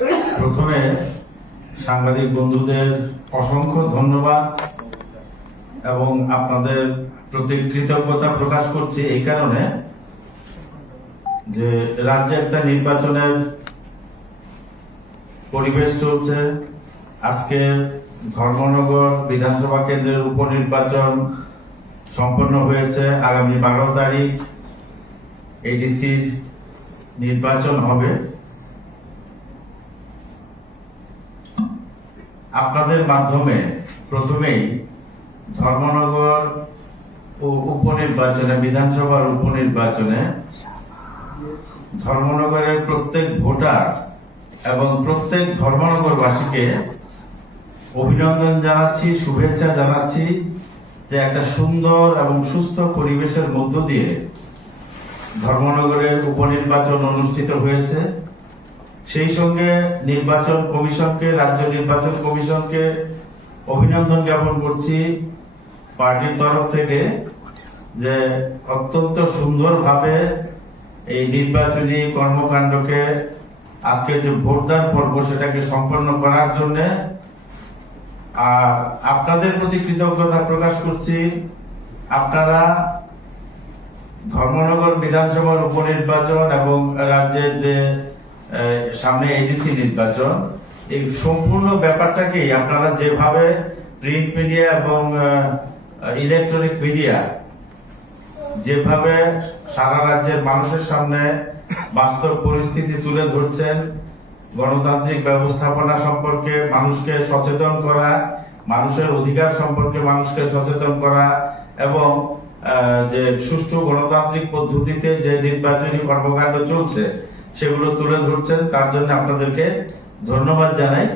প্রথমে সাংবাদিক বন্ধুদের অসংখ্য ধন্যবাদ এবং আপনাদের প্রতি কৃতজ্ঞতা প্রকাশ করছি এই কারণে যে রাজ্যে একটা নির্বাচনের পরিবেশ চলছে। আজকে ধর্মনগর বিধানসভা কেন্দ্রের উপনির্বাচন সম্পন্ন হয়েছে। আগামী 12 তারিখ এডিসির নির্বাচন হবে। আপনাদের মাধ্যমে প্রথমেই ধর্মনগর উপনির্বাচনে, বিধানসভার উপনির্বাচনে ধর্মনগরের প্রত্যেক ভোটার এবং প্রত্যেক ধর্মনগরবাসীকে অভিনন্দন জানাচ্ছি, শুভেচ্ছা জানাচ্ছি যে একটা সুন্দর এবং সুস্থ পরিবেশের মধ্য দিয়ে ধর্মনগরের উপনির্বাচন অনুষ্ঠিত হয়েছে। সেই সঙ্গে নির্বাচন কমিশনকে, রাজ্য নির্বাচন কমিশনকে অভিনন্দন জ্ঞাপন করছি পার্টির তরফ থেকে যে অত্যন্ত সুন্দরভাবে এই নির্বাচনী কর্মকাণ্ডকে, আজকের যে ভোটদান পর্ব সেটাকে সম্পন্ন করার জন্য আর আপনাদের প্রতি কৃতজ্ঞতা প্রকাশ করছি। আপনারা ধর্মনগর বিধানসভার উপনির্বাচন এবং রাজ্যের যে সামনে এডিসি নির্বাচন, এই সম্পূর্ণ ব্যাপারটাকেই আপনারা যেভাবে প্রিন্ট মিডিয়া এবং ইলেকট্রনিক মিডিয়া যেভাবে সারা রাজ্যের মানুষের সামনে বাস্তব পরিস্থিতি তুলে ধরছেন, গণতান্ত্রিক ব্যবস্থাপনা সম্পর্কে মানুষকে সচেতন করা, মানুষের অধিকার সম্পর্কে মানুষকে সচেতন করা এবং যে সুষ্ঠু গণতান্ত্রিক পদ্ধতিতে যে নির্বাচনী কর্মকাণ্ড চলছে সেগুলো তুলে ধরছেন, তার জন্য আপনাদেরকে ধন্যবাদ জানাই।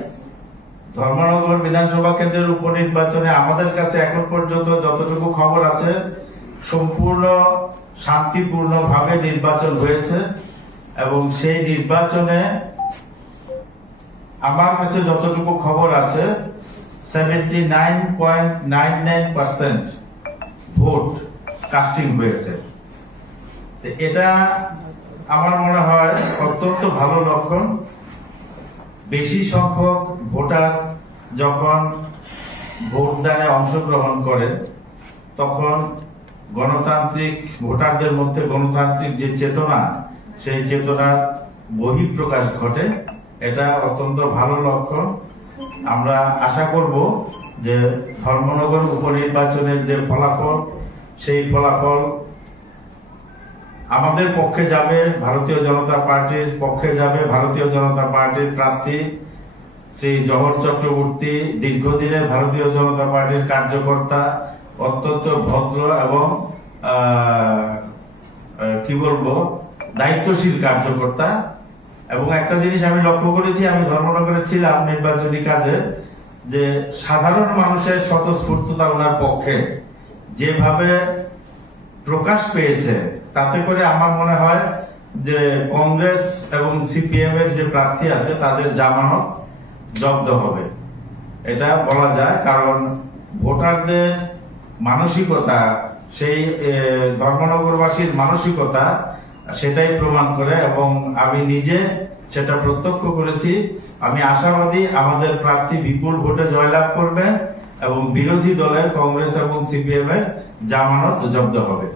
ধর্মনগর বিধানসভা কেন্দ্রের উপনির্বাচনে আমাদের কাছে এখন পর্যন্ত যতটুকু খবর আছে সম্পূর্ণ শান্তিপূর্ণভাবে নির্বাচন হয়েছে এবং সেই নির্বাচনে আমার কাছে যতটুকু খবর আছে 79.99% ভোট কাস্টিং হয়েছে। এটা আমার মনে হয় অত্যন্ত ভালো লক্ষণ। বেশি সংখ্যক ভোটার যখন ভোটদানে অংশগ্রহণ করে তখন গণতান্ত্রিক ভোটারদের মধ্যে গণতান্ত্রিক যে চেতনা, সেই চেতনার বহিঃপ্রকাশ ঘটে। এটা অত্যন্ত ভালো লক্ষণ। আমরা আশা করব যে ধর্মনগর উপনির্বাচনের যে ফলাফল, সেই ফলাফল আমাদের পক্ষে যাবে, ভারতীয় জনতা পার্টির পক্ষে যাবে। ভারতীয় জনতা পার্টির প্রার্থী শ্রী জহর চক্রবর্তী দীর্ঘদিনের ভারতীয় জনতা পার্টির কার্যকর্তা, অত্যন্ত ভদ্র এবং কি বলবো দায়িত্বশীল কার্যকর্তা। এবং একটা জিনিস আমি লক্ষ্য করেছি, আমি ধর্মনগরে ছিলাম নির্বাচনী কাজে, যে সাধারণ মানুষের স্বতঃস্ফূর্ততা ওনার পক্ষে যেভাবে প্রকাশ পেয়েছে, তাতে করে আমার মনে হয় যে কংগ্রেস এবং সিপিএম এর যে প্রার্থী আছে তাদের জামানত জব্দ হবে, এটা বলা যায়। কারণ ভোটারদের মানসিকতা, সেই ধর্মনগরবাসীর মানসিকতা সেটাই প্রমাণ করে এবং আমি নিজে সেটা প্রত্যক্ষ করেছি। আমি আশাবাদী আমাদের প্রার্থী বিপুল ভোটে জয়লাভ করবেন এবং বিরোধী দলের কংগ্রেস এবং সিপিএম এর জামানত জব্দ হবে।